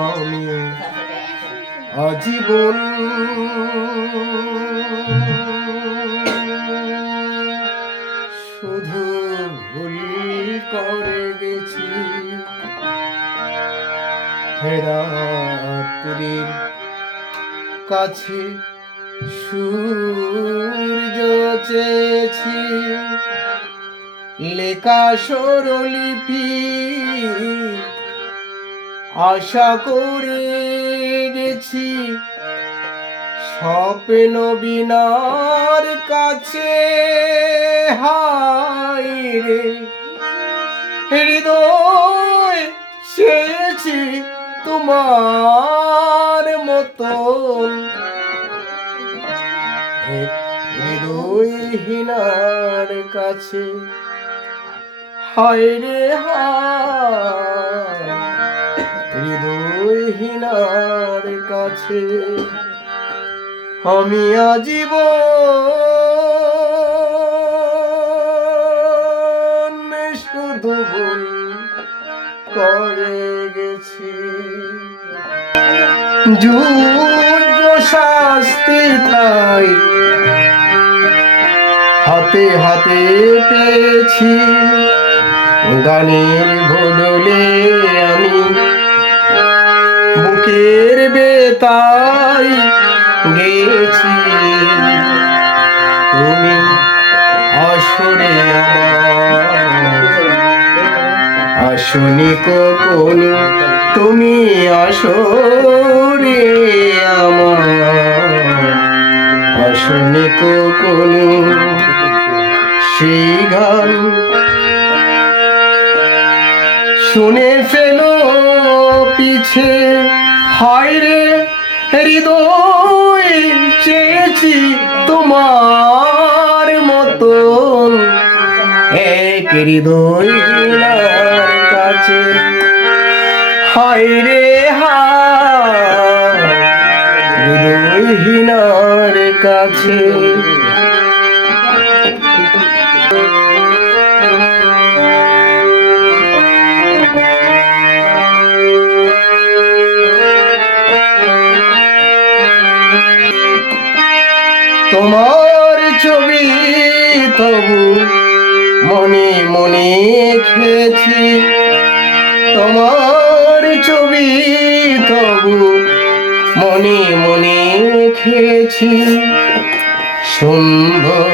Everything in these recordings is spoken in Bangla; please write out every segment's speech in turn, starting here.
আমি আজীবন শুধু ভুল করে গেছি রাত্রির কাছে সূর্য চেয়েছি লেখা স্বরলিপি আশা করে গেছি স্বপ্ন বিনার কাছে। হায় রে, হৃদয় চেয়েছি তোমার এক হৃদয়হীনার কাছে। হায় রে, হায়। হৃদয়হীনার কাছে। আমি আজীব শুধু ভুল করে গেছি। শাস্তি তাই হাতে হাতে পেয়েছি। গানের বদলে আমি বুকের বেতাই গেছি। তুমি আমার। আসনি কখনো তুমি আসরে আমার। আসনি কখনো সেই গান শুনে ফেলো পিছে। হায় রে হৃদয় চেয়েছি তোমার মতন। এক হৃদয় কাছে। হায় রে হৃদয়হীনার কাছে। তোমার ছবি তবু মনে মনে খেয়েছি। তোমার ছবি তবু মনে মনে খেয়েছি। সুন্দর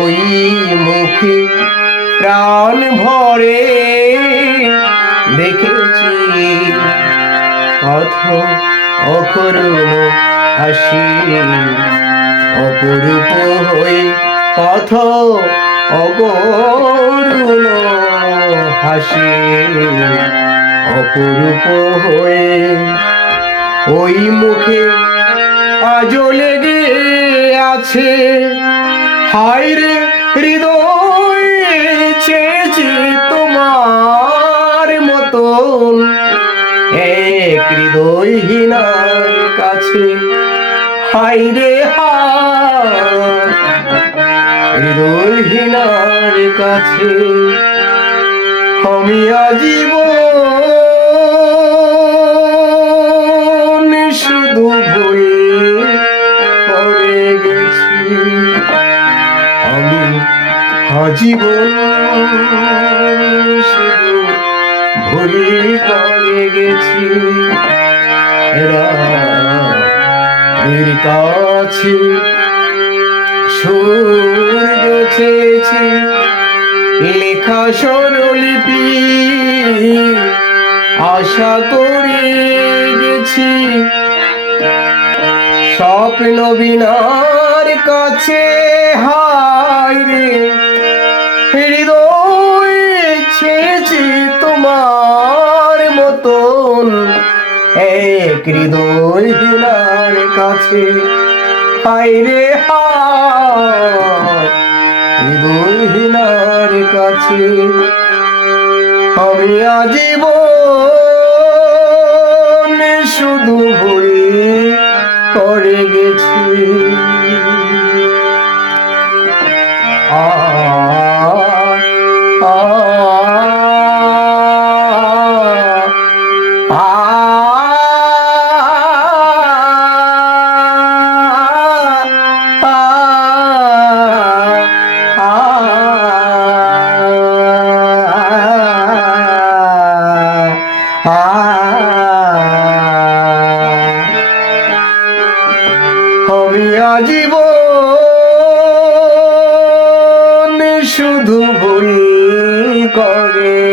ওই মুখে প্রাণ ভরে দেখেছি। পথ অকরুণ হাসি। অপরূপ হয়ে পথ অগরুণ হাসি অপরূপ হয়ে ওই মুখে আজও লেগে আছে। হায় রে, হৃদয় চেয়েছি তোমার মতন। এক হৃদয়হীনার কাছে হাই রে হৃদয়হীনার কাছে আমি আজীব শুধু ভুল করে গেছি। আমি শুধু ভুল করে গেছি। এর কাছে সূর্য চেয়েছি। লেখা স্বরলিপি আশা করে গেছি। স্বপ্ন বিনার কাছে হায় রে হৃদয় দিনার কাছে। হায় রে হায় হৃদয়হীনার কাছে। আমি আজীব শুধু ভুল করে গেছি। আ শুধু ভুল করে।